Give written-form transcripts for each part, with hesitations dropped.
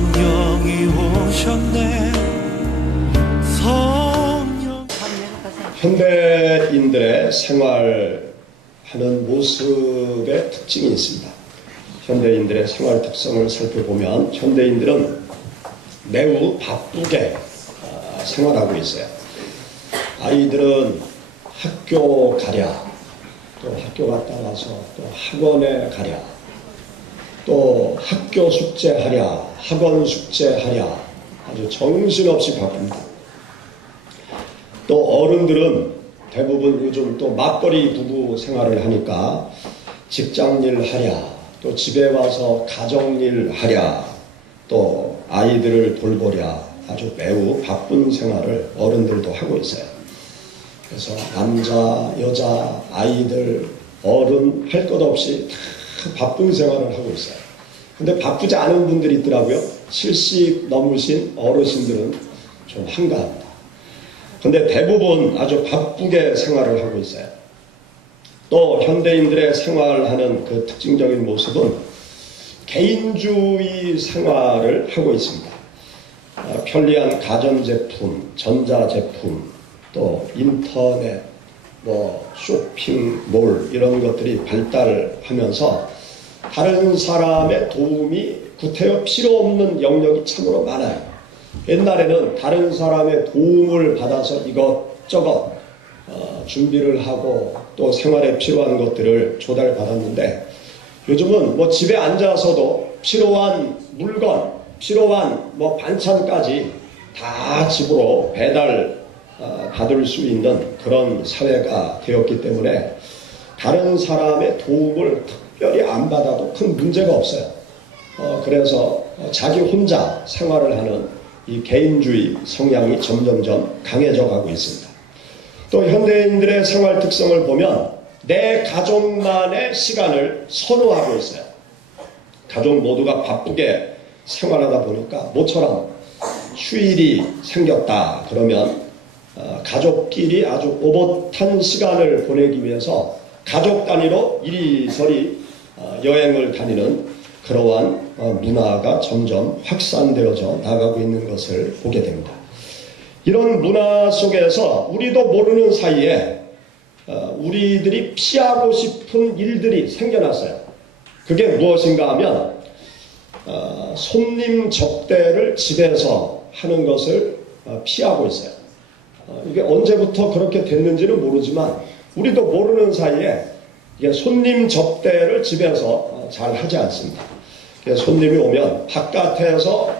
성령이 오셨네. 성령. 현대인들의 생활하는 모습의 특징이 있습니다. 현대인들의 생활 특성을 살펴보면 현대인들은 매우 바쁘게 생활하고 있어요. 아이들은 학교 가랴, 또 학교 갔다 와서 또 학원에 가랴, 또 학교 숙제하랴, 학원 숙제하랴, 아주 정신없이 바쁩니다. 또 어른들은 대부분 요즘 또 맞벌이 부부 생활을 하니까 직장일 하랴, 또 집에 와서 가정일 하랴, 또 아이들을 돌보랴, 아주 매우 바쁜 생활을 어른들도 하고 있어요. 그래서 남자, 여자, 아이들, 어른 할 것 없이 다 바쁜 생활을 하고 있어요. 근데 바쁘지 않은 분들이 있더라고요. 70 넘으신 어르신들은 좀 한가합니다. 근데 대부분 아주 바쁘게 생활을 하고 있어요. 또 현대인들의 생활하는 그 특징적인 모습은 개인주의 생활을 하고 있습니다. 편리한 가전제품, 전자제품, 또 인터넷, 쇼핑몰 이런 것들이 발달하면서 다른 사람의 도움이 구태여 필요 없는 영역이 참으로 많아요. 옛날에는 다른 사람의 도움을 받아서 이것저것 준비를 하고 또 생활에 필요한 것들을 조달받았는데 요즘은 집에 앉아서도 필요한 물건, 필요한 반찬까지 다 집으로 배달 받을 수 있는 그런 사회가 되었기 때문에 다른 사람의 도움을 특별히 안 받아도 큰 문제가 없어요. 그래서 자기 혼자 생활을 하는 이 개인주의 성향이 점점점 강해져 가고 있습니다. 또 현대인들의 생활 특성을 보면 내 가족만의 시간을 선호하고 있어요. 가족 모두가 바쁘게 생활하다 보니까 모처럼 휴일이 생겼다 그러면 가족끼리 아주 오붓한 시간을 보내기 위해서 가족 단위로 이리저리 여행을 다니는 그러한 문화가 점점 확산되어져 나가고 있는 것을 보게 됩니다. 이런 문화 속에서 우리도 모르는 사이에 우리들이 피하고 싶은 일들이 생겨났어요. 그게 무엇인가 하면 손님 접대를 집에서 하는 것을 피하고 있어요. 이게 언제부터 그렇게 됐는지는 모르지만 우리도 모르는 사이에 이게 손님 접대를 집에서 잘 하지 않습니다. 손님이 오면 바깥에서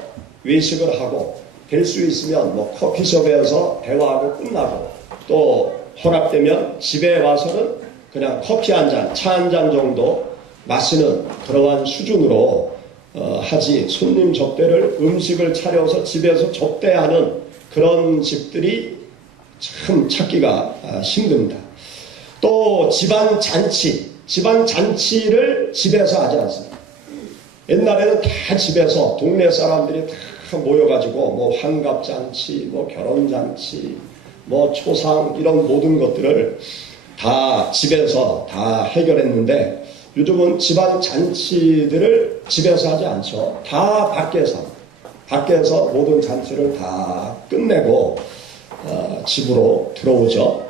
외식을 하고 될 수 있으면 커피숍에서 대화하고 끝나고 또 허락되면 집에 와서는 그냥 커피 한 잔, 차 한 잔 정도 마시는 그러한 수준으로 하지 손님 접대를 음식을 차려서 집에서 접대하는 그런 집들이 참 찾기가 힘듭니다. 또 집안 잔치를 집에서 하지 않습니다. 옛날에는 다 집에서 동네 사람들이 다 모여가지고 환갑잔치, 결혼잔치, 초상 이런 모든 것들을 다 집에서 다 해결했는데 요즘은 집안 잔치들을 집에서 하지 않죠. 다 밖에서 모든 잔치를 다 끝내고 집으로 들어오죠.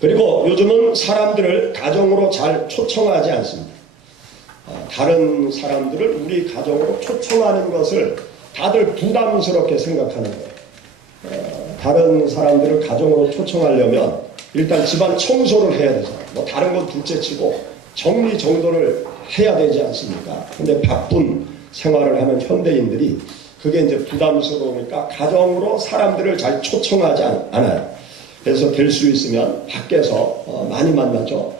그리고 요즘은 사람들을 가정으로 잘 초청하지 않습니다. 다른 사람들을 우리 가정으로 초청하는 것을 다들 부담스럽게 생각하는 거예요. 다른 사람들을 가정으로 초청하려면 일단 집안 청소를 해야 되잖아요. 다른 건 둘째치고 정리정돈을 해야 되지 않습니까? 근데 바쁜 생활을 하는 현대인들이 그게 이제 부담스러우니까 가정으로 사람들을 잘 초청하지 않아요. 그래서 될 수 있으면 밖에서 많이 만나죠.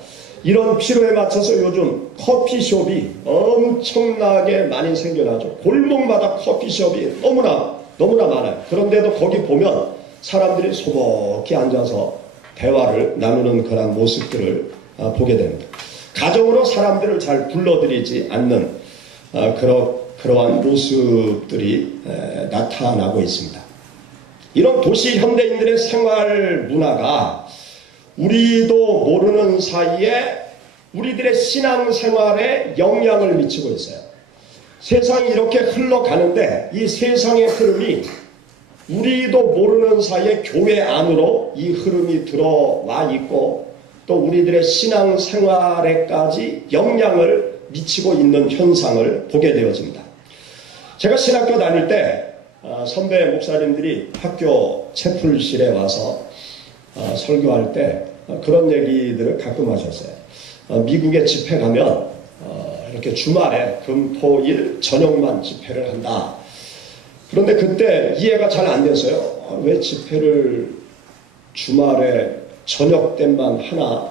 이런 필요에 맞춰서 요즘 커피숍이 엄청나게 많이 생겨나죠. 골목마다 커피숍이 너무나 많아요. 그런데도 거기 보면 사람들이 소복히 앉아서 대화를 나누는 그런 모습들을 보게 됩니다. 가정으로 사람들을 잘 불러들이지 않는 그러한 모습들이 나타나고 있습니다. 이런 도시 현대인들의 생활 문화가 우리도 모르는 사이에 우리들의 신앙생활에 영향을 미치고 있어요. 세상이 이렇게 흘러가는데 이 세상의 흐름이 우리도 모르는 사이에 교회 안으로 이 흐름이 들어와 있고 또 우리들의 신앙 생활에까지 영향을 미치고 있는 현상을 보게 되어집니다. 제가 신학교 다닐 때 선배 목사님들이 학교 채플실에 와서 설교할 때 그런 얘기들을 가끔 하셨어요. 미국에 집회 가면 이렇게 주말에 금, 토, 일 저녁만 집회를 한다. 그런데 그때 이해가 잘 안 됐어요. 왜 집회를 주말에 저녁 때만 하나?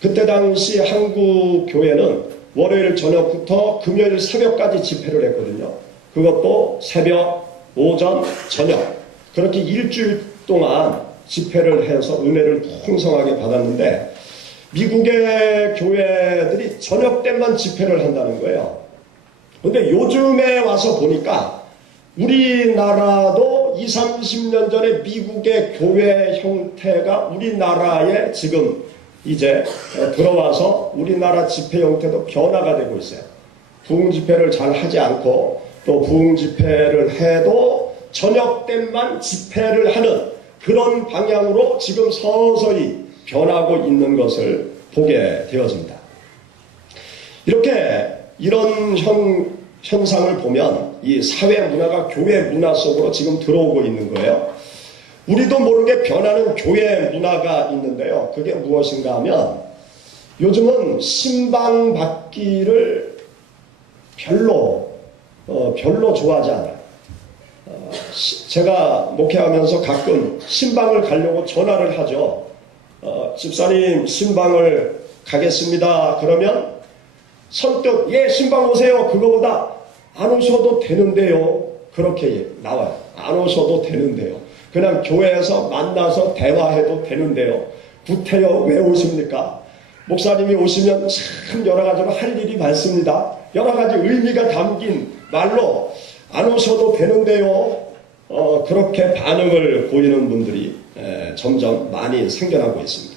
그때 당시 한국 교회는 월요일 저녁부터 금요일 새벽까지 집회를 했거든요. 그것도 새벽, 오전, 저녁 그렇게 일주일 동안 집회를 해서 은혜를 풍성하게 받았는데 미국의 교회들이 저녁 때만 집회를 한다는 거예요. 그런데 요즘에 와서 보니까 우리나라도 20, 30년 전에 미국의 교회 형태가 우리나라에 지금 이제 들어와서 우리나라 집회 형태도 변화가 되고 있어요. 부흥 집회를 잘 하지 않고 또 부흥 집회를 해도 저녁 때만 집회를 하는 그런 방향으로 지금 서서히 변하고 있는 것을 보게 되어집니다. 이렇게 이런 현상을 보면 이 사회 문화가 교회 문화 속으로 지금 들어오고 있는 거예요. 우리도 모르게 변하는 교회 문화가 있는데요. 그게 무엇인가 하면 요즘은 신방 받기를 별로 좋아하지 않아요. 제가 목회하면서 가끔 신방을 가려고 전화를 하죠. 집사님 신방을 가겠습니다. 그러면 선뜻 예 신방 오세요. 그거보다 안 오셔도 되는데요. 그렇게 나와요. 안 오셔도 되는데요. 그냥 교회에서 만나서 대화해도 되는데요. 구태여 왜 오십니까? 목사님이 오시면 참 여러 가지로 할 일이 많습니다. 여러 가지 의미가 담긴 말로 안 오셔도 되는데요. 그렇게 반응을 보이는 분들이 점점 많이 생겨나고 있습니다.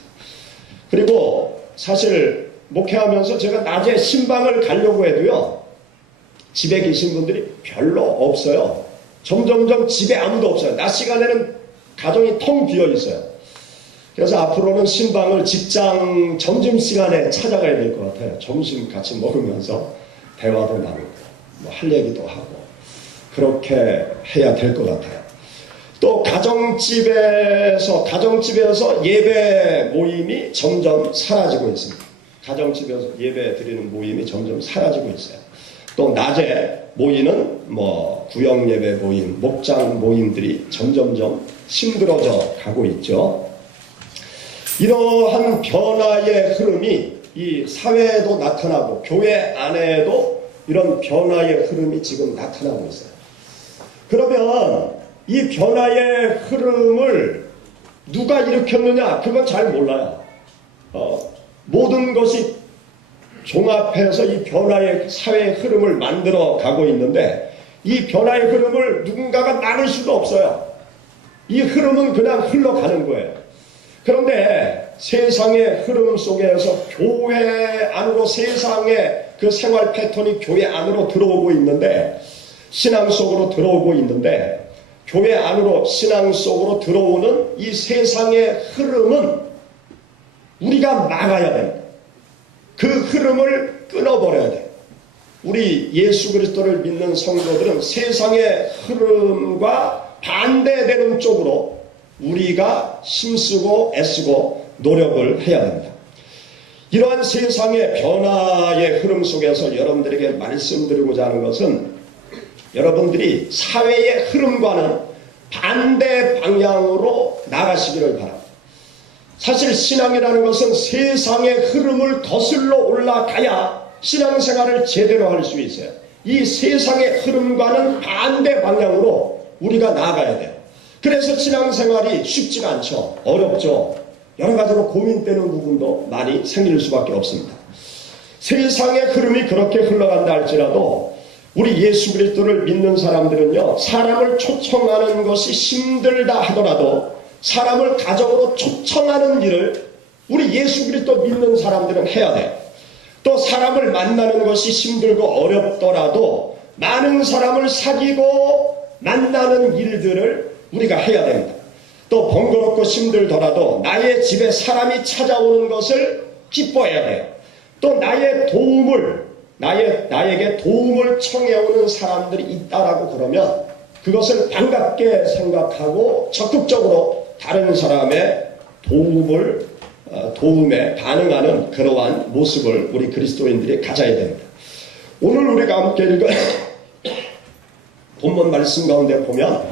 그리고 사실 목회하면서 제가 낮에 신방을 가려고 해도요. 집에 계신 분들이 별로 없어요. 점점점 집에 아무도 없어요. 낮 시간에는 가정이 텅 비어 있어요. 그래서 앞으로는 신방을 직장 점심시간에 찾아가야 될 것 같아요. 점심 같이 먹으면서 대화도 나누고 뭐 할 얘기도 하고 그렇게 해야 될 것 같아요. 또 가정집에서 예배 모임이 점점 사라지고 있습니다. 가정집에서 예배 드리는 모임이 점점 사라지고 있어요. 또 낮에 모이는 구역 예배 모임, 목장 모임들이 점점점 힘들어져 가고 있죠. 이러한 변화의 흐름이 이 사회에도 나타나고 교회 안에도 이런 변화의 흐름이 지금 나타나고 있어요. 그러면 이 변화의 흐름을 누가 일으켰느냐? 그건 잘 몰라요. 모든 것이 종합해서 이 변화의 사회의 흐름을 만들어 가고 있는데 이 변화의 흐름을 누군가가 막을 수도 없어요. 이 흐름은 그냥 흘러가는 거예요. 그런데 세상의 흐름 속에서 교회 안으로 세상의 그 생활 패턴이 교회 안으로 들어오고 있는데 신앙 속으로 들어오고 있는데 교회 안으로 신앙 속으로 들어오는 이 세상의 흐름은 우리가 막아야 됩니다. 그 흐름을 끊어버려야 돼요. 우리 예수 그리스도를 믿는 성도들은 세상의 흐름과 반대되는 쪽으로 우리가 힘쓰고 애쓰고 노력을 해야 됩니다. 이러한 세상의 변화의 흐름 속에서 여러분들에게 말씀드리고자 하는 것은 여러분들이 사회의 흐름과는 반대 방향으로 나가시기를 바랍니다. 사실 신앙이라는 것은 세상의 흐름을 거슬러 올라가야 신앙생활을 제대로 할 수 있어요. 이 세상의 흐름과는 반대 방향으로 우리가 나아가야 돼요. 그래서 신앙생활이 쉽지가 않죠. 어렵죠. 여러 가지로 고민되는 부분도 많이 생길 수밖에 없습니다. 세상의 흐름이 그렇게 흘러간다 할지라도 우리 예수 그리스도를 믿는 사람들은요. 사람을 초청하는 것이 힘들다 하더라도 사람을 가정으로 초청하는 일을 우리 예수 그리스도 믿는 사람들은 해야 돼요. 또 사람을 만나는 것이 힘들고 어렵더라도 많은 사람을 사귀고 만나는 일들을 우리가 해야 됩니다. 또 번거롭고 힘들더라도 나의 집에 사람이 찾아오는 것을 기뻐해야 돼요. 또 나의 도움을 나에게 도움을 청해오는 사람들이 있다라고 그러면 그것을 반갑게 생각하고 적극적으로 다른 사람의 도움에 반응하는 그러한 모습을 우리 그리스도인들이 가져야 됩니다. 오늘 우리가 함께 읽은 본문 말씀 가운데 보면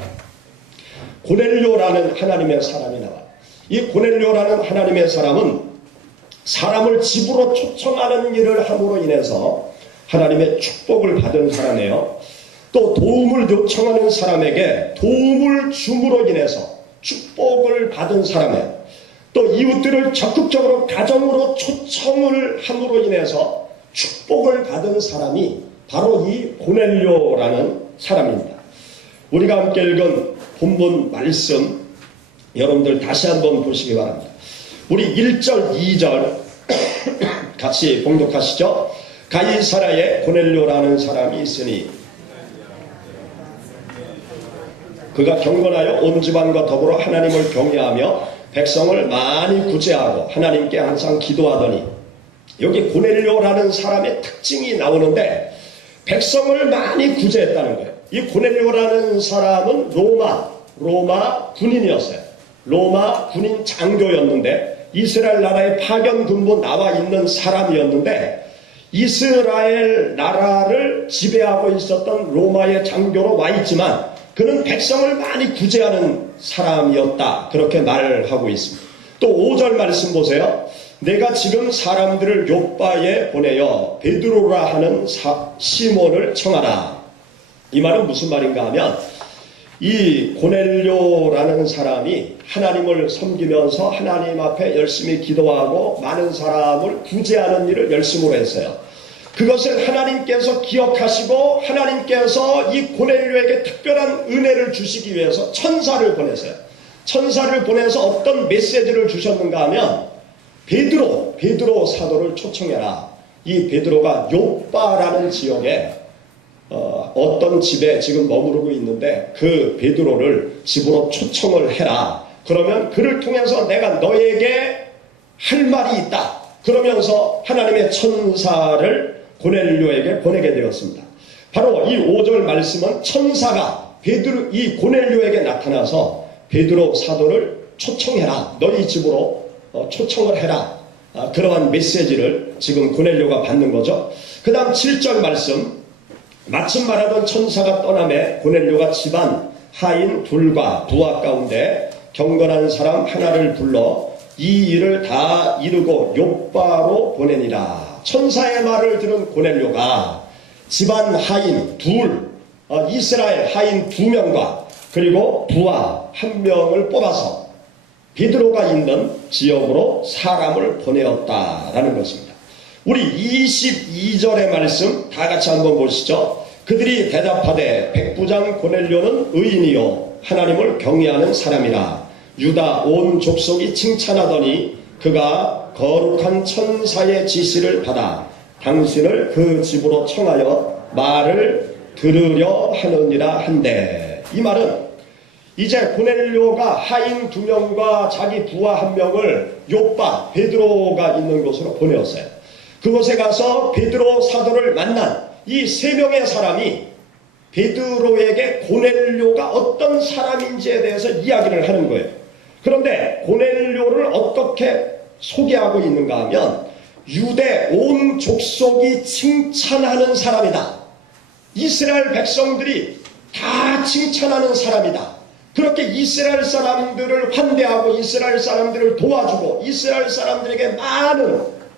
고넬료라는 하나님의 사람이 나와요. 이 고넬료라는 하나님의 사람은 사람을 집으로 초청하는 일을 함으로 인해서 하나님의 축복을 받은 사람이에요. 또 도움을 요청하는 사람에게 도움을 줌으로 인해서 축복을 받은 사람이에요. 또 이웃들을 적극적으로 가정으로 초청을 함으로 인해서 축복을 받은 사람이 바로 이 고넬료라는 사람입니다. 우리가 함께 읽은 본문 말씀 여러분들 다시 한번 보시기 바랍니다. 우리 1절 2절 같이 봉독하시죠. 가이사랴에 고넬료라는 사람이 있으니 그가 경건하여 온 집안과 더불어 하나님을 경외하며 백성을 많이 구제하고 하나님께 항상 기도하더니, 여기 고넬료라는 사람의 특징이 나오는데 백성을 많이 구제했다는 거예요. 이 고넬료라는 사람은 로마 군인이었어요. 로마 군인 장교였는데 이스라엘 나라의 파견 군부 나와 있는 사람이었는데 이스라엘 나라를 지배하고 있었던 로마의 장교로 와 있지만 그는 백성을 많이 구제하는 사람이었다. 그렇게 말하고 있습니다. 또 5절 말씀 보세요. 내가 지금 사람들을 욥바에 보내어 베드로라 하는 시몬을 청하라. 이 말은 무슨 말인가 하면 이 고넬료라는 사람이 하나님을 섬기면서 하나님 앞에 열심히 기도하고 많은 사람을 구제하는 일을 열심으로 했어요. 그것을 하나님께서 기억하시고 하나님께서 이 고넬료에게 특별한 은혜를 주시기 위해서 천사를 보내세요. 천사를 보내서 어떤 메시지를 주셨는가 하면 베드로 사도를 초청해라. 이 베드로가 욥바라는 지역에 어떤 집에 지금 머무르고 있는데 그 베드로를 집으로 초청을 해라. 그러면 그를 통해서 내가 너에게 할 말이 있다. 그러면서 하나님의 천사를 고넬료에게 보내게 되었습니다. 바로 이 5절 말씀은 천사가 이 고넬료에게 나타나서 베드로 사도를 초청해라. 너희 집으로 초청을 해라. 그러한 메시지를 지금 고넬료가 받는 거죠. 그 다음 7절 말씀, 마침 말하던 천사가 떠나매 고넬료가 집안 하인 둘과 부하 가운데 경건한 사람 하나를 불러 이 일을 다 이루고 욥바로 보내니라. 천사의 말을 들은 고넬료가 집안 하인 이스라엘 하인 2명과 그리고 부하 1명을 뽑아서 베드로가 있는 지역으로 사람을 보내었다라는 것입니다. 우리 22절의 말씀 다 같이 한번 보시죠. 그들이 대답하되 백부장 고넬료는 의인이요 하나님을 경외하는 사람이라. 유다 온 족속이 칭찬하더니 그가 거룩한 천사의 지시를 받아 당신을 그 집으로 청하여 말을 들으려 하느니라 한데, 이 말은 이제 고넬료가 하인 2명과 자기 부하 1명을 욥바 베드로가 있는 곳으로 보내었어요. 그곳에 가서 베드로 사도를 만난 이 3명의 사람이 베드로에게 고넬료가 어떤 사람인지에 대해서 이야기를 하는 거예요. 그런데 고넬료를 어떻게 소개하고 있는가 하면 유대 온 족속이 칭찬하는 사람이다. 이스라엘 백성들이 다 칭찬하는 사람이다. 그렇게 이스라엘 사람들을 환대하고 이스라엘 사람들을 도와주고 이스라엘 사람들에게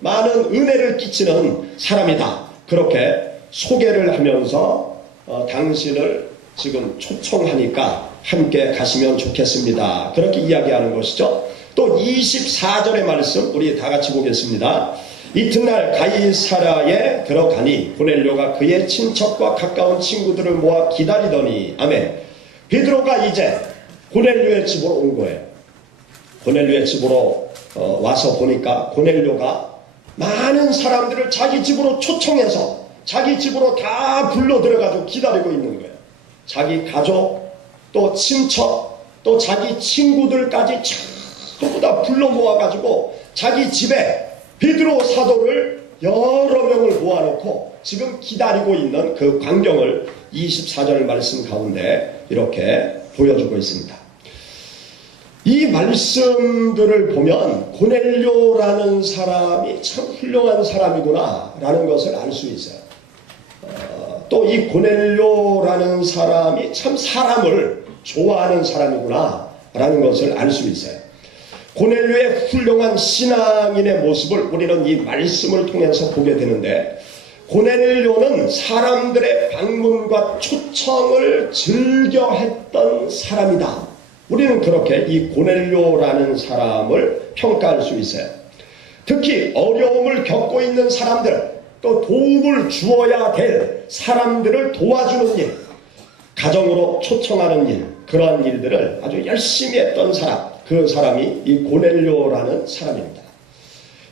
많은 은혜를 끼치는 사람이다. 그렇게 소개를 하면서 당신을 지금 초청하니까 함께 가시면 좋겠습니다. 그렇게 이야기하는 것이죠. 또 24절의 말씀 우리 다 같이 보겠습니다. 이튿날 가이사랴에 들어가니 고넬료가 그의 친척과 가까운 친구들을 모아 기다리더니, 아멘. 베드로가 이제 고넬료의 집으로 온 거예요. 고넬료의 집으로 와서 보니까 고넬료가 많은 사람들을 자기 집으로 초청해서 자기 집으로 다 불러 들어가지고 기다리고 있는 거예요. 자기 가족, 또 친척, 또 자기 친구들까지 전부 다 불러 모아가지고 자기 집에 베드로 사도를 여러 명을 모아놓고 지금 기다리고 있는 그 광경을 24절 말씀 가운데 이렇게 보여주고 있습니다. 이 말씀들을 보면 고넬료라는 사람이 참 훌륭한 사람이구나 라는 것을 알 수 있어요. 또 이 고넬료라는 사람이 참 사람을 좋아하는 사람이구나 라는 것을 알 수 있어요. 고넬료의 훌륭한 신앙인의 모습을 우리는 이 말씀을 통해서 보게 되는데, 고넬료는 사람들의 방문과 초청을 즐겨했던 사람이다. 우리는 그렇게 이 고넬료라는 사람을 평가할 수 있어요. 특히 어려움을 겪고 있는 사람들, 또 도움을 주어야 될 사람들을 도와주는 일, 가정으로 초청하는 일, 그러한 일들을 아주 열심히 했던 사람, 그 사람이 이 고넬료라는 사람입니다.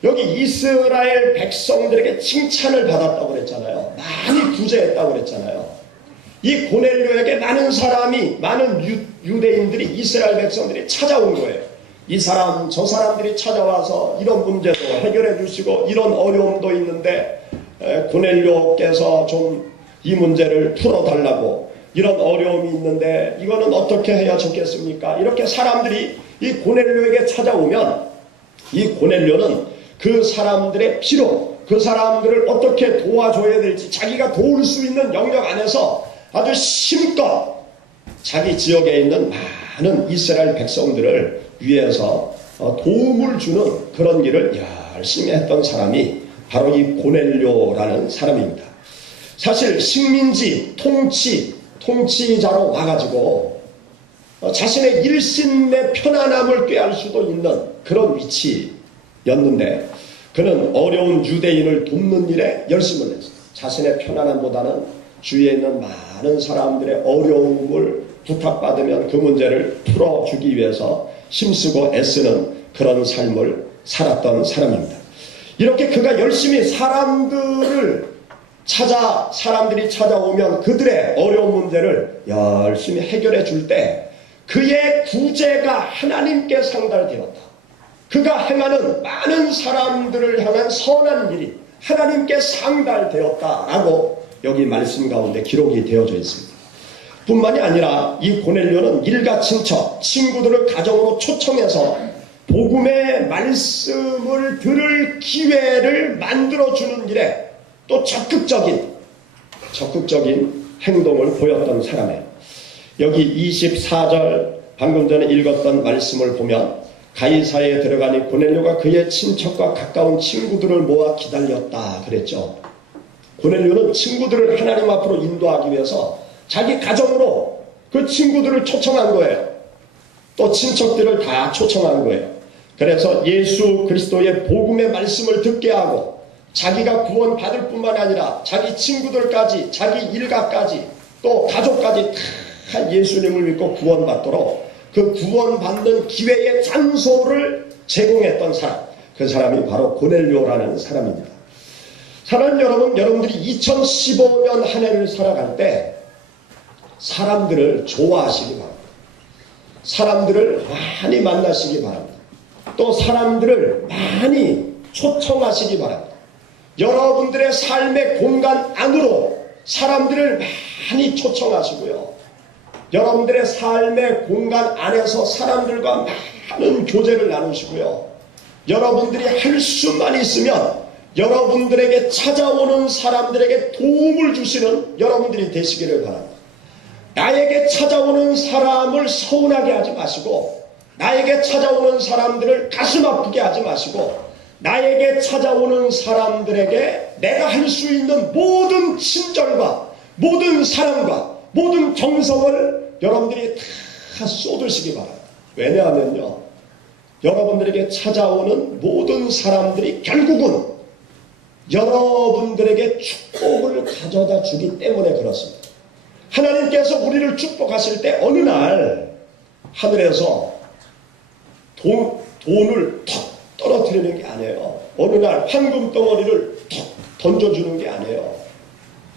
여기 이스라엘 백성들에게 칭찬을 받았다고 그랬잖아요. 많이 구제했다고 그랬잖아요. 이 고넬료에게 많은 사람이, 많은 유대인들이, 이스라엘 백성들이 찾아온 거예요. 이 사람 저 사람들이 찾아와서 이런 문제도 해결해 주시고 이런 어려움도 있는데 고넬료께서 좀 이 문제를 풀어달라고, 이런 어려움이 있는데 이거는 어떻게 해야 좋겠습니까? 이렇게 사람들이 이 고넬료에게 찾아오면 이 고넬료는 그 사람들의 필요, 그 사람들을 어떻게 도와줘야 될지 자기가 도울 수 있는 영역 안에서 아주 힘껏 자기 지역에 있는 많은 이스라엘 백성들을 위해서 도움을 주는 그런 일을 열심히 했던 사람이 바로 이 고넬료라는 사람입니다. 사실 식민지, 통치자로 와가지고 자신의 일신의 편안함을 꾀할 수도 있는 그런 위치였는데, 그는 어려운 유대인을 돕는 일에 열심을 했어요. 자신의 편안함보다는 주위에 있는 많은 사람들의 어려움을 부탁받으면 그 문제를 풀어주기 위해서 힘쓰고 애쓰는 그런 삶을 살았던 사람입니다. 이렇게 그가 열심히 사람들이 찾아오면 그들의 어려운 문제를 열심히 해결해 줄 때 그의 구제가 하나님께 상달되었다. 그가 행하는 많은 사람들을 향한 선한 일이 하나님께 상달되었다라고 여기 말씀 가운데 기록이 되어져 있습니다. 뿐만이 아니라 이 고넬료는 일가 친척, 친구들을 가정으로 초청해서 복음의 말씀을 들을 기회를 만들어주는 일에 또 적극적인 행동을 보였던 사람이에요. 여기 24절 방금 전에 읽었던 말씀을 보면 가이사에 들어가니 고넬료가 그의 친척과 가까운 친구들을 모아 기다렸다 그랬죠. 고넬료는 친구들을 하나님 앞으로 인도하기 위해서 자기 가정으로 그 친구들을 초청한 거예요. 또 친척들을 다 초청한 거예요. 그래서 예수 그리스도의 복음의 말씀을 듣게 하고 자기가 구원받을 뿐만 아니라 자기 친구들까지, 자기 일가까지, 또 가족까지 다 예수님을 믿고 구원받도록 그 구원받는 기회의 장소를 제공했던 사람, 그 사람이 바로 고넬료라는 사람입니다. 사랑하는 여러분, 여러분들이 2015년 한 해를 살아갈 때 사람들을 좋아하시기 바랍니다. 사람들을 많이 만나시기 바랍니다. 또 사람들을 많이 초청하시기 바랍니다. 여러분들의 삶의 공간 안으로 사람들을 많이 초청하시고요. 여러분들의 삶의 공간 안에서 사람들과 많은 교제를 나누시고요. 여러분들이 할 수만 있으면 여러분들에게 찾아오는 사람들에게 도움을 주시는 여러분들이 되시기를 바랍니다. 나에게 찾아오는 사람을 서운하게 하지 마시고, 나에게 찾아오는 사람들을 가슴 아프게 하지 마시고, 나에게 찾아오는 사람들에게 내가 할 수 있는 모든 친절과 모든 사랑과 모든 정성을 여러분들이 다 쏟으시기 바랍니다. 왜냐하면요, 여러분들에게 찾아오는 모든 사람들이 결국은 여러분들에게 축복을 가져다 주기 때문에 그렇습니다. 하나님께서 우리를 축복하실 때 어느 날 하늘에서 돈을 턱 떨어뜨리는 게 아니에요. 어느 날 황금 덩어리를 턱 던져주는 게 아니에요.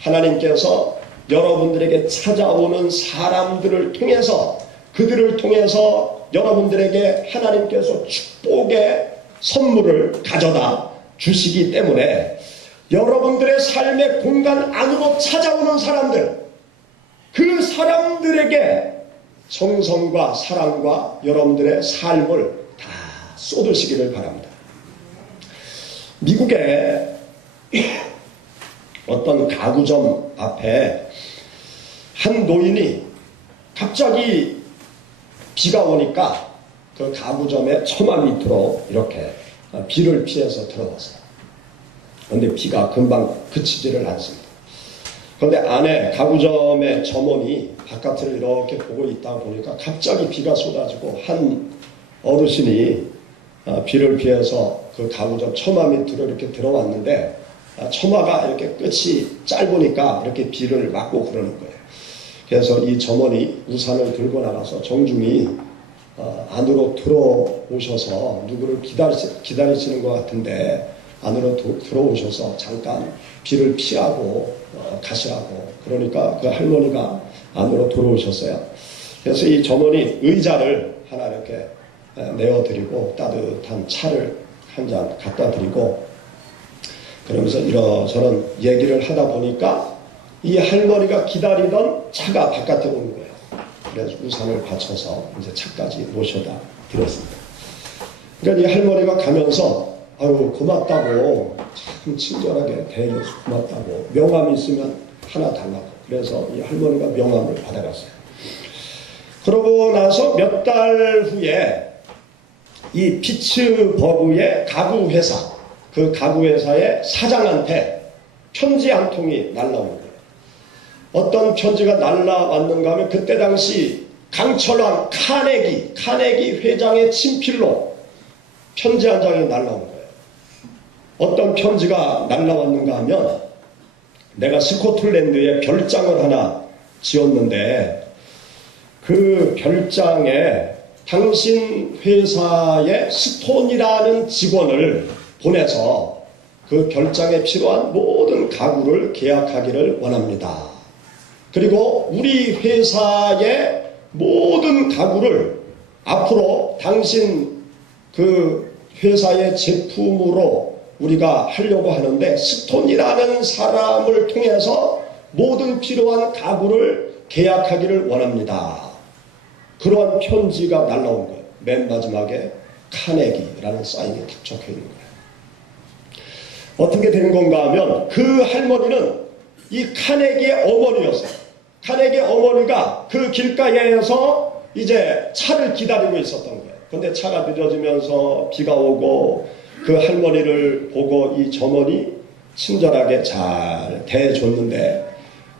하나님께서 여러분들에게 찾아오는 사람들을 통해서, 그들을 통해서 여러분들에게 하나님께서 축복의 선물을 가져다 주시기 때문에 여러분들의 삶의 공간 안으로 찾아오는 사람들, 그 사람들에게 정성과 사랑과 여러분들의 삶을 다 쏟으시기를 바랍니다. 미국의 어떤 가구점 앞에 한 노인이 갑자기 비가 오니까 그 가구점의 처마 밑으로 이렇게 비를 피해서 들어갔어요. 그런데 비가 금방 그치지를 않습니다. 그런데 안에 가구점의 점원이 바깥을 이렇게 보고 있다 보니까 갑자기 비가 쏟아지고 한 어르신이 비를 피해서 그 가구점 처마 밑으로 이렇게 들어왔는데 처마가 이렇게 끝이 짧으니까 이렇게 비를 맞고 그러는 거예요. 그래서 이 점원이 우산을 들고 나가서 정중히 안으로 들어오셔서 누구를 기다리시는 것 같은데 안으로 들어오셔서 잠깐 비를 피하고 가시라고. 그러니까 그 할머니가 안으로 들어오셨어요. 그래서 이 점원이 의자를 하나 이렇게 내어드리고 따뜻한 차를 한 잔 갖다 드리고 그러면서 이런저런 얘기를 하다 보니까 이 할머니가 기다리던 차가 바깥에 오는 거예요. 그래서 우산을 받쳐서 이제 차까지 모셔다 드렸습니다. 그러니까 이 할머니가 가면서 아유 고맙다고, 참 친절하게 대해줘서 고맙다고, 명함 있으면 하나 달라고. 그래서 이 할머니가 명함을 받아갔어요. 그러고 나서 몇 달 후에 이 피츠버그의 가구회사, 그 가구회사의 사장한테 편지 한 통이 날라온 거예요. 어떤 편지가 날라왔는가 하면 그때 당시 강철왕 카네기 회장의 친필로 편지 한 장이 날라온 거예요. 어떤 편지가 날라왔는가 하면 내가 스코틀랜드에 별장을 하나 지었는데 그 별장에 당신 회사의 스톤이라는 직원을 보내서 그 별장에 필요한 모든 가구를 계약하기를 원합니다. 그리고 우리 회사의 모든 가구를 앞으로 당신 그 회사의 제품으로 우리가 하려고 하는데 스톤이라는 사람을 통해서 모든 필요한 가구를 계약하기를 원합니다. 그러한 편지가 날라온 거예요. 맨 마지막에 카네기라는 사인이 딱 적혀 있는 거예요. 어떻게 된 건가 하면 그 할머니는 이 카네기의 어머니였어요. 카네기의 어머니가 그 길가에서 이제 차를 기다리고 있었던 거예요. 근데 차가 늦어지면서 비가 오고 그 할머니를 보고 이 점원이 친절하게 잘 대해줬는데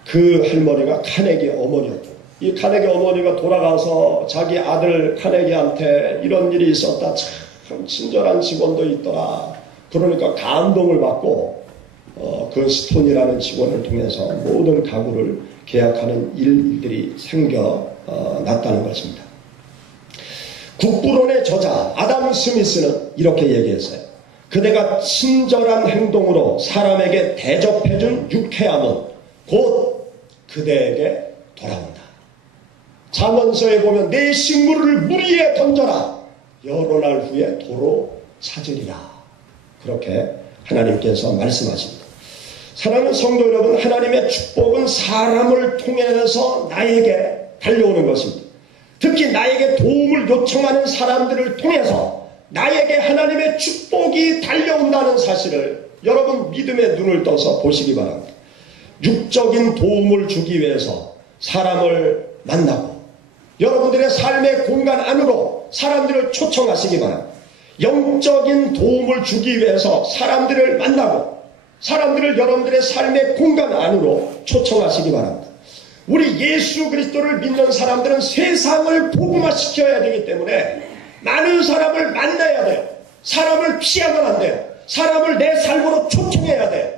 그 할머니가 카네기 어머니였던 거예요. 이 카네기 어머니가 돌아가서 자기 아들 카네기한테 이런 일이 있었다. 참 친절한 직원도 있더라. 그러니까 감동을 받고 그 스톤이라는 직원을 통해서 모든 가구를 계약하는 일들이 생겨났다는 것입니다. 국부론의 저자 아담 스미스는 이렇게 얘기했어요. 그대가 친절한 행동으로 사람에게 대접해준 유쾌함은 곧 그대에게 돌아온다. 잠언서에 보면 내 식물을 물 위에 던져라. 여러 날 후에 도로 찾으리라. 그렇게 하나님께서 말씀하십니다. 사랑하는 성도 여러분, 하나님의 축복은 사람을 통해서 나에게 달려오는 것입니다. 특히 나에게 도움을 요청하는 사람들을 통해서 나에게 하나님의 축복이 달려온다는 사실을 여러분 믿음의 눈을 떠서 보시기 바랍니다. 육적인 도움을 주기 위해서 사람을 만나고 여러분들의 삶의 공간 안으로 사람들을 초청하시기 바랍니다. 영적인 도움을 주기 위해서 사람들을 만나고 사람들을 여러분들의 삶의 공간 안으로 초청하시기 바랍니다. 우리 예수 그리스도를 믿는 사람들은 세상을 복음화시켜야 되기 때문에 많은 사람을 만나야 돼요. 사람을 피하면 안 돼요. 사람을 내 삶으로 초청해야 돼요.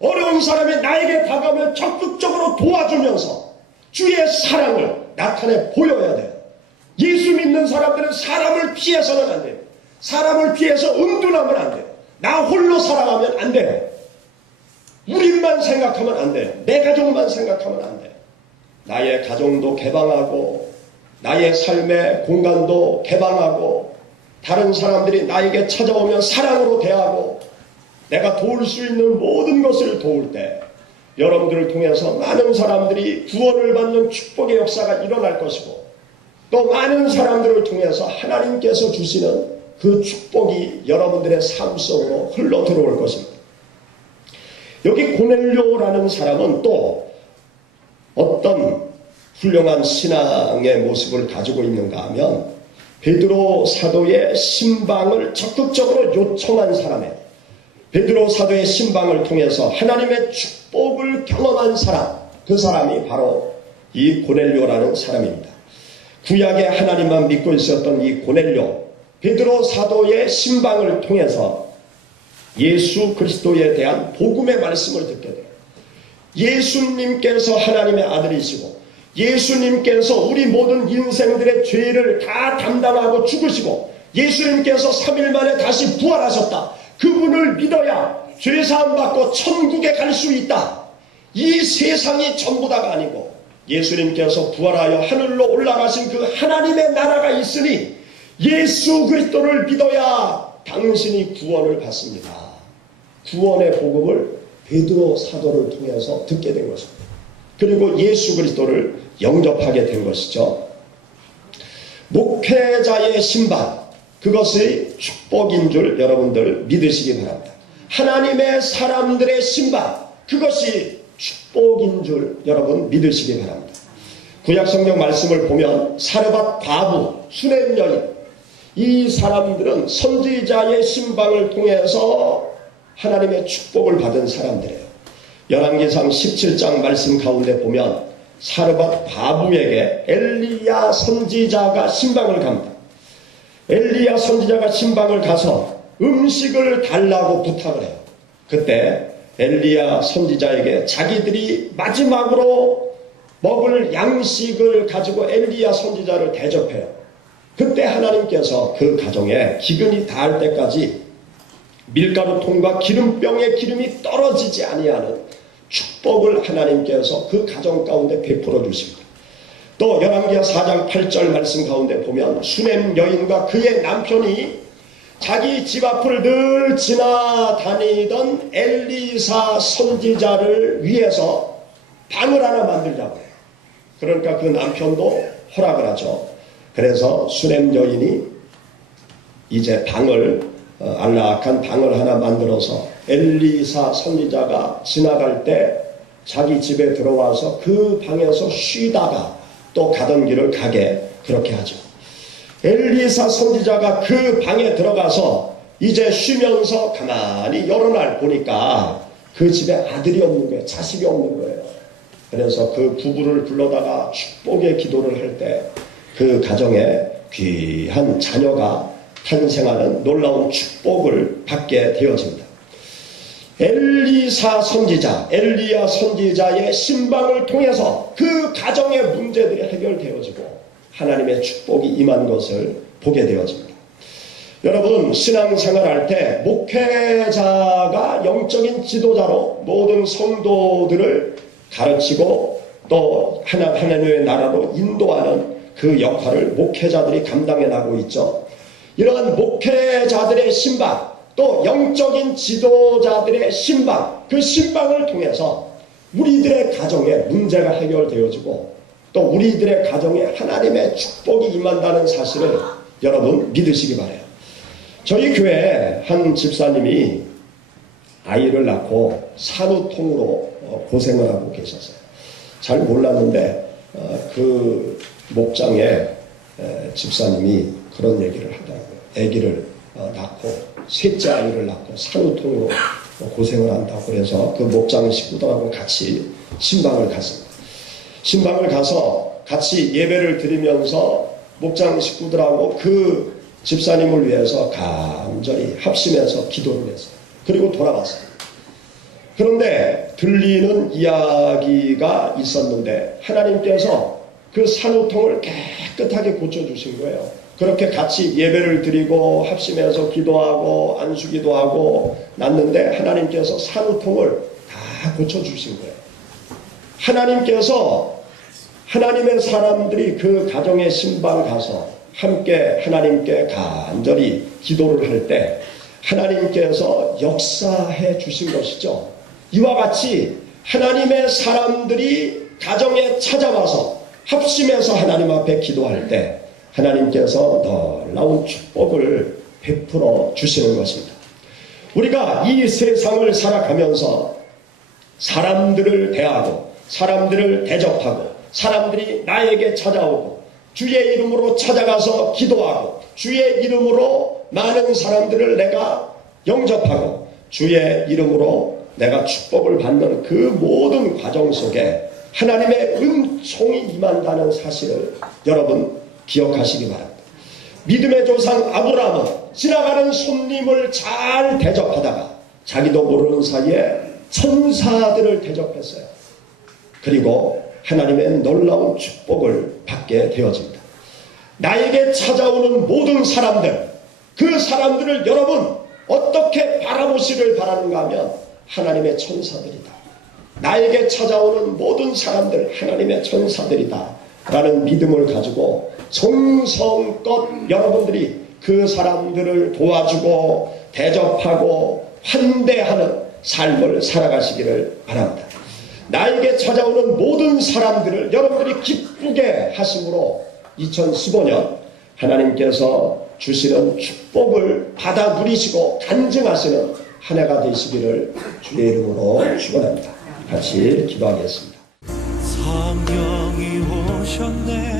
어려운 사람이 나에게 다가오면 적극적으로 도와주면서 주의 사랑을 나타내 보여야 돼요. 예수 믿는 사람들은 사람을 피해서는 안 돼요. 사람을 피해서 은둔하면 안 돼요. 나 홀로 살아가면 안 돼요. 우리만 생각하면 안 돼요. 내 가족만 생각하면 안 돼요. 나의 가정도 개방하고 나의 삶의 공간도 개방하고 다른 사람들이 나에게 찾아오면 사랑으로 대하고 내가 도울 수 있는 모든 것을 도울 때 여러분들을 통해서 많은 사람들이 구원을 받는 축복의 역사가 일어날 것이고 또 많은 사람들을 통해서 하나님께서 주시는 그 축복이 여러분들의 삶 속으로 흘러 들어올 것입니다. 여기 고넬료라는 사람은 또 어떤 훌륭한 신앙의 모습을 가지고 있는가 하면 베드로 사도의 신방을 적극적으로 요청한 사람이에요. 베드로 사도의 신방을 통해서 하나님의 축복을 경험한 사람, 그 사람이 바로 이 고넬료라는 사람입니다. 구약의 하나님만 믿고 있었던 이 고넬료, 베드로 사도의 신방을 통해서 예수 그리스도에 대한 복음의 말씀을 듣게 돼요. 예수님께서 하나님의 아들이시고 예수님께서 우리 모든 인생들의 죄를 다 담당하고 죽으시고 예수님께서 3일 만에 다시 부활하셨다. 그분을 믿어야 죄사함 받고 천국에 갈 수 있다. 이 세상이 전부 다가 아니고 예수님께서 부활하여 하늘로 올라가신 그 하나님의 나라가 있으니 예수 그리스도를 믿어야 당신이 구원을 받습니다. 구원의 복음을 베드로 사도를 통해서 듣게 된 것입니다. 그리고 예수 그리스도를 영접하게 된 것이죠. 목회자의 신방, 그것이 축복인 줄 여러분들 믿으시기 바랍니다. 하나님의 사람들의 신방, 그것이 축복인 줄 여러분 믿으시기 바랍니다. 구약성경 말씀을 보면 사르밧 과부, 수냄 여인, 이 사람들은 선지자의 신방을 통해서 하나님의 축복을 받은 사람들이에요. 열왕기상 17장 말씀 가운데 보면 사르밧 과부에게 엘리야 선지자가 신방을 갑니다. 엘리야 선지자가 신방을 가서 음식을 달라고 부탁을 해요. 그때 엘리야 선지자에게 자기들이 마지막으로 먹을 양식을 가지고 엘리야 선지자를 대접해요. 그때 하나님께서 그 가정에 기근이 닿을 때까지 밀가루통과 기름병의 기름이 떨어지지 아니하는 축복을 하나님께서 그 가정 가운데 베풀어 주십니다. 또 열왕기하 4장 8절 말씀 가운데 보면 수냄 여인과 그의 남편이 자기 집 앞을 늘 지나다니던 엘리사 선지자를 위해서 방을 하나 만들자고 해요. 그러니까 그 남편도 허락을 하죠. 그래서 수냄 여인이 이제 안락한 방을 하나 만들어서 엘리사 선지자가 지나갈 때 자기 집에 들어와서 그 방에서 쉬다가 또 가던 길을 가게 그렇게 하죠. 엘리사 선지자가 그 방에 들어가서 이제 쉬면서 가만히 여러 날 보니까 그 집에 아들이 없는 거예요. 자식이 없는 거예요. 그래서 그 부부를 불러다가 축복의 기도를 할 때 그 가정에 귀한 자녀가 탄생하는 놀라운 축복을 받게 되어집니다. 엘리사 선지자, 엘리야 선지자의 신방을 통해서 그 가정의 문제들이 해결되어지고 하나님의 축복이 임한 것을 보게 되어집니다. 여러분, 신앙생활할 때 목회자가 영적인 지도자로 모든 성도들을 가르치고 또 하나님의 나라로 인도하는 그 역할을 목회자들이 감당해 나가고 있죠. 이러한 목회자들의 신방, 또 영적인 지도자들의 신방, 그 신방을 통해서 우리들의 가정에 문제가 해결되어지고 또 우리들의 가정에 하나님의 축복이 임한다는 사실을 여러분 믿으시기 바라요. 저희 교회에 한 집사님이 아이를 낳고 산후통으로 고생을 하고 계셨어요. 잘 몰랐는데 그 목장에 집사님이 그런 얘기를 하더라고요. 아기를 낳고 셋째 아이를 낳고 산후통으로 고생을 한다고 그래서 그 목장 식구들하고 같이 신방을 갔습니다. 신방을 가서 같이 예배를 드리면서 목장 식구들하고 그 집사님을 위해서 간절히 합심해서 기도를 했어요. 그리고 돌아왔어요. 그런데 들리는 이야기가 있었는데 하나님께서 그 산후통을 깨끗하게 고쳐주신 거예요. 그렇게 같이 예배를 드리고 합심해서 기도하고 안수기도 하고 났는데 하나님께서 산후통을 다 다 고쳐주신 거예요. 하나님께서 하나님의 사람들이 그 가정의 신방 가서 함께 하나님께 간절히 기도를 할 때 하나님께서 역사해 주신 것이죠. 이와 같이 하나님의 사람들이 가정에 찾아와서 합심해서 하나님 앞에 기도할 때 하나님께서 놀라운 축복을 베풀어 주시는 것입니다. 우리가 이 세상을 살아가면서 사람들을 대하고 사람들을 대접하고 사람들이 나에게 찾아오고 주의 이름으로 찾아가서 기도하고 주의 이름으로 많은 사람들을 내가 영접하고 주의 이름으로 내가 축복을 받는 그 모든 과정 속에 하나님의 은총이 임한다는 사실을 여러분 기억하시기 바랍니다. 믿음의 조상 아브라함은 지나가는 손님을 잘 대접하다가 자기도 모르는 사이에 천사들을 대접했어요. 그리고 하나님의 놀라운 축복을 받게 되어집니다. 나에게 찾아오는 모든 사람들, 그 사람들을 여러분 어떻게 바라보시길 바라는가 하면 하나님의 천사들이다. 나에게 찾아오는 모든 사람들 하나님의 천사들이다 라는 믿음을 가지고 정성껏 여러분들이 그 사람들을 도와주고 대접하고 환대하는 삶을 살아가시기를 바랍니다. 나에게 찾아오는 모든 사람들을 여러분들이 기쁘게 하심으로 2015년 하나님께서 주시는 축복을 받아 누리시고 간증하시는 한 해가 되시기를 주의 이름으로 축원합니다. 같이 기도하겠습니다. 성령이 오셨네